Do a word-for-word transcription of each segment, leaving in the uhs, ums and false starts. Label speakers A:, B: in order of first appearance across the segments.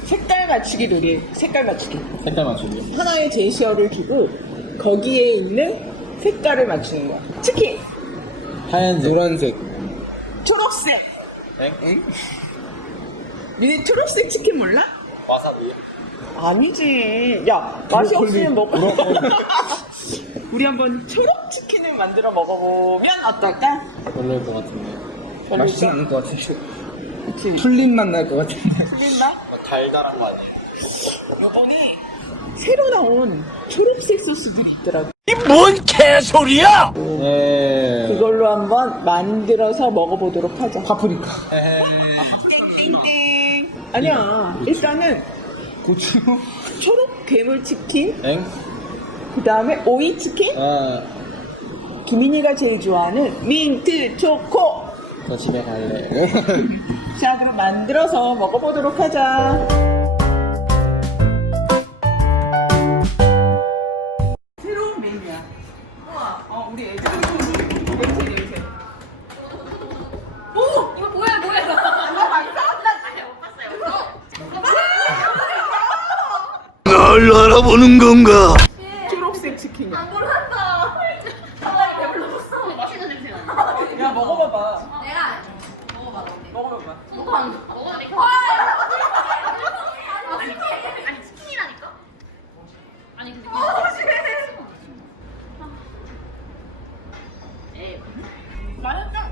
A: 색깔 맞추기 놀이. 색깔 맞추기.
B: 색깔 맞추기.
A: 하나의 제시어를 주고 거기에 있는 색깔을 맞추는 거야. 치킨.
B: 하얀색.
C: 노란색.
A: 초록색.
B: 엥? 응?
A: 니네 초록색 치킨 몰라?
B: 와사비.
A: 아니지. 야, 맛이 없으면 먹어. 우리 한번 초록 치킨을 만들어 먹어보면 어떨까?
B: 별로일 것 같은데.
A: 별로일까?
C: 맛있진 않을 것 같은데.
A: 그치.
C: 풀린 맛 날 것 같은데.
A: 틀린다?
B: 막 달달한 거 아니에요?
A: 요번에 새로 나온 초록색 소스들이 있더라고.
B: 네.
A: 그걸로 한번 만들어서 먹어보도록 하자.
C: 파프리카.
A: 땡땡. 아니야. 일단은
C: 고추.
A: 초록 괴물 치킨,
B: 엥?
A: 그 다음에 오이 치킨,
B: 아,
A: 김인이가 제일 좋아하는 민트 초코.
B: 저 집에 갈래.
A: 자, 그럼 만들어서 먹어보도록 하자. 새로운 메뉴야. 우와, 어, 우리 애들이 냄새 냄새. 오!
D: 이거 뭐야 뭐야 이거?
A: 나 봤어?
D: 아니 못 봤어요.
E: 날 알아보는 건가?
A: 초록색 치킨이야.
D: 안 모른다. 갑자기 배불러졌어. 맛있는 냄새 나.
A: 야, 먹어봐봐.
D: 내가 먹어봐.
A: 먹어봐봐.
D: 저도 안 먹어도 돼. 아니 치킨 아니 치킨이라니까. 아니 근데 에
A: 맛있다.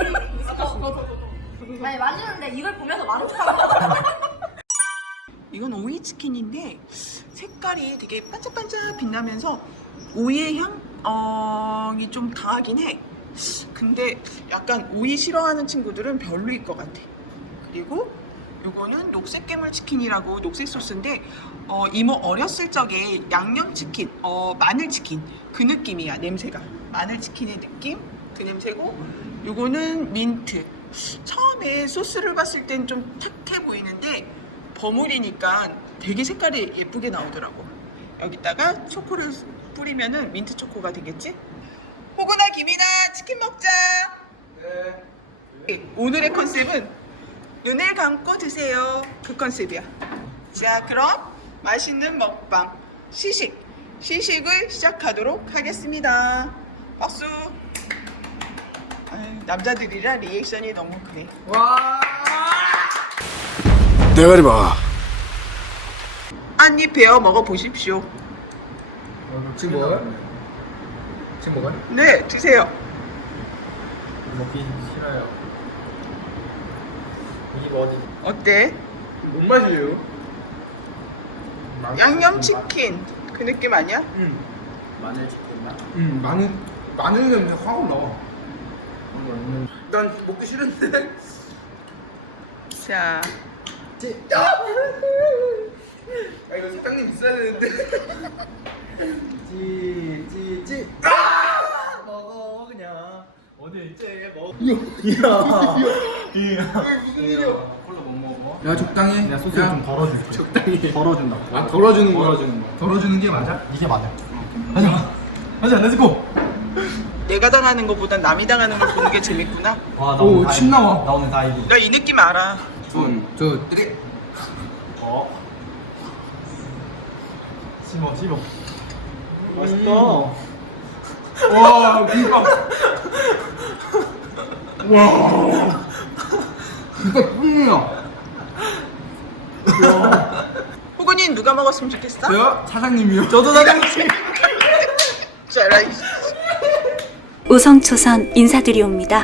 D: 아니 맞는데 이걸 보면서 말했다고.
A: 이건 오이 치킨인데 색깔이 되게 반짝반짝 빛나면서 오이의 향이 좀 강하긴 해. 근데 약간 오이 싫어하는 친구들은 별로일 것 같아. 그리고 요거는 녹색 괴물 치킨이라고 녹색 소스인데 어, 이모 어렸을 적에 양념치킨, 어, 마늘치킨 그 느낌이야. 냄새가 마늘치킨의 느낌 그 냄새고, 요거는 민트. 처음에 소스를 봤을 땐 좀 탁해 보이는데 버무리니까 되게 색깔이 예쁘게 나오더라고. 여기다가 초코를 뿌리면은 민트 초코가 되겠지? 호구나 김이나 치킨 먹자. 네. 오늘의 컨셉은 눈을 감고 드세요. 그 컨셉이야. 자, 그럼 맛있는 먹방 시식 시식을 시작하도록 하겠습니다. 박수. 아유, 남자들이라 리액션이 너무 그래. 와.
E: 대가리 봐.
A: 한 입 베어 먹어 보십시오.
C: 지금 먹어요? 지금 먹어요?
A: 네, 드세요.
B: 먹기 싫어요. 이거 어디?
A: 어때?
C: 뭔 맛이에요?
A: 양념치킨 그 느낌 아니야?
C: 응.
B: 마늘 치킨 맛?
C: 응, 마늘, 마늘 냄새 확 올라와. 난 먹기 싫은데.
A: 자,
C: 아, 이거 사장님 있어야 되는데.
B: 찌, 찌, 찌. 아! 먹어 그냥. 어디 있지? 먹어. 이야. 이야.
C: 무슨 일이야?
B: 콜라 못 먹어.
C: 야, 적당히.
B: 그냥 소스 좀 덜어줄게.
C: 적당히.
B: 덜어준다.
C: 아, 덜어주는 거야.
B: 덜어주는 거.
C: 덜어주는 게 맞아?
B: 이게 맞아. 가자. 가자. 렛츠고.
A: 내가 당하는 것보단 남이 당하는 걸 보는 게 재밌구나.
B: 와, 나
C: 오,
B: 오늘 다
C: 침
B: 이기-
C: 나와.
B: 나 오늘 다 이기.
A: 나 이 느낌 알아.
C: 응. 저, 되게.
B: 어. 씹어, 씹어. 맛있다.
C: 와, 비빔밥. 와. 진짜 꿀이야.
A: 호근이는 누가 먹었으면 좋겠어?
C: 저요? 사장님이요.
B: 저도 사장님.
A: 자라.
F: 우성초선 인사드리옵니다.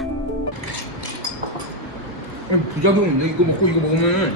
C: 아니, 부작용 있네. 이거 먹고 이거 먹으면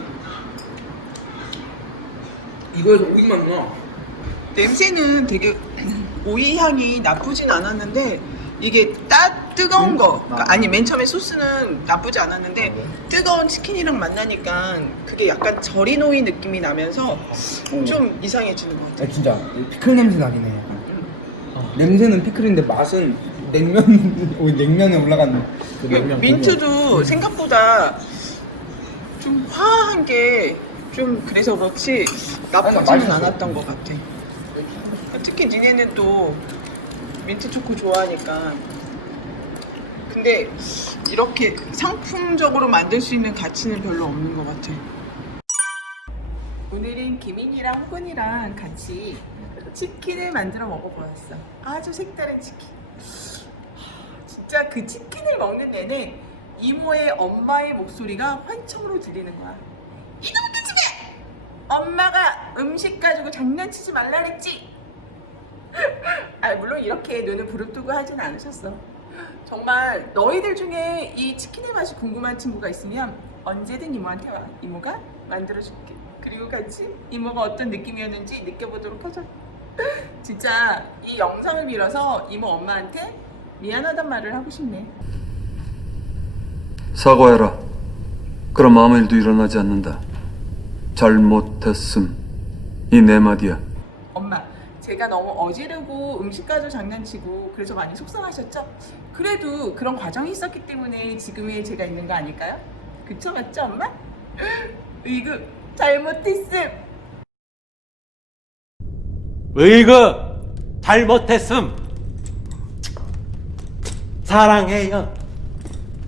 C: 이거에서 오이만 나.
A: 냄새는 되게 오이 향이 나쁘진 않았는데 이게 따 뜨거운 거, 그러니까 아니 맨 처음에 소스는 나쁘지 않았는데 뜨거운 치킨이랑 만나니까 그게 약간 절인 오이 느낌이 나면서 좀 이상해지는 것 같아.
C: 아, 진짜 피클 냄새 나긴 해. 어. 냄새는 피클인데 맛은 냉면 오이 냉면에 올라간 그 냉면.
A: 민트도 생각보다 좀 화한 게 좀 그래서 그렇지 나쁘지는
C: 맛있어.
A: 않았던 것 같아. 특히 니네는 또 민트 초코 좋아하니까. 근데 이렇게 상품적으로 만들 수 있는 가치는 별로 없는 것 같아. 오늘은 김인이랑 호근이랑 같이 치킨을 만들어 먹어보았어. 아주 색다른 치킨. 하, 진짜 그 치킨을 먹는 내내 이모의 엄마의 목소리가 환청으로 들리는 거야. 이놈의 집에! 엄마가 음식 가지고 장난치지 말라 그랬지? 아, 물론 이렇게 눈을 부릅뜨고 하진 않으셨어. 정말 너희들 중에 이 치킨의 맛이 궁금한 친구가 있으면 언제든 이모한테 와. 이모가 만들어줄게. 그리고 같이 이모가 어떤 느낌이었는지 느껴보도록 하자. 진짜 이 영상을 빌어서 이모 엄마한테 미안하단 말을 하고 싶네.
F: 사과해라. 그럼 아무 일도 일어나지 않는다. 잘못했음. 이 네 마디야.
A: 엄마, 제가 너무 어지르고 음식 가지고 장난치고 그래서 많이 속상하셨죠? 그래도 그런 과정이 있었기 때문에 지금의 제가 있는 거 아닐까요? 그쵸? 맞죠, 엄마? 으이구, 잘못했음.
G: 으이그 잘못했음. 사랑해요.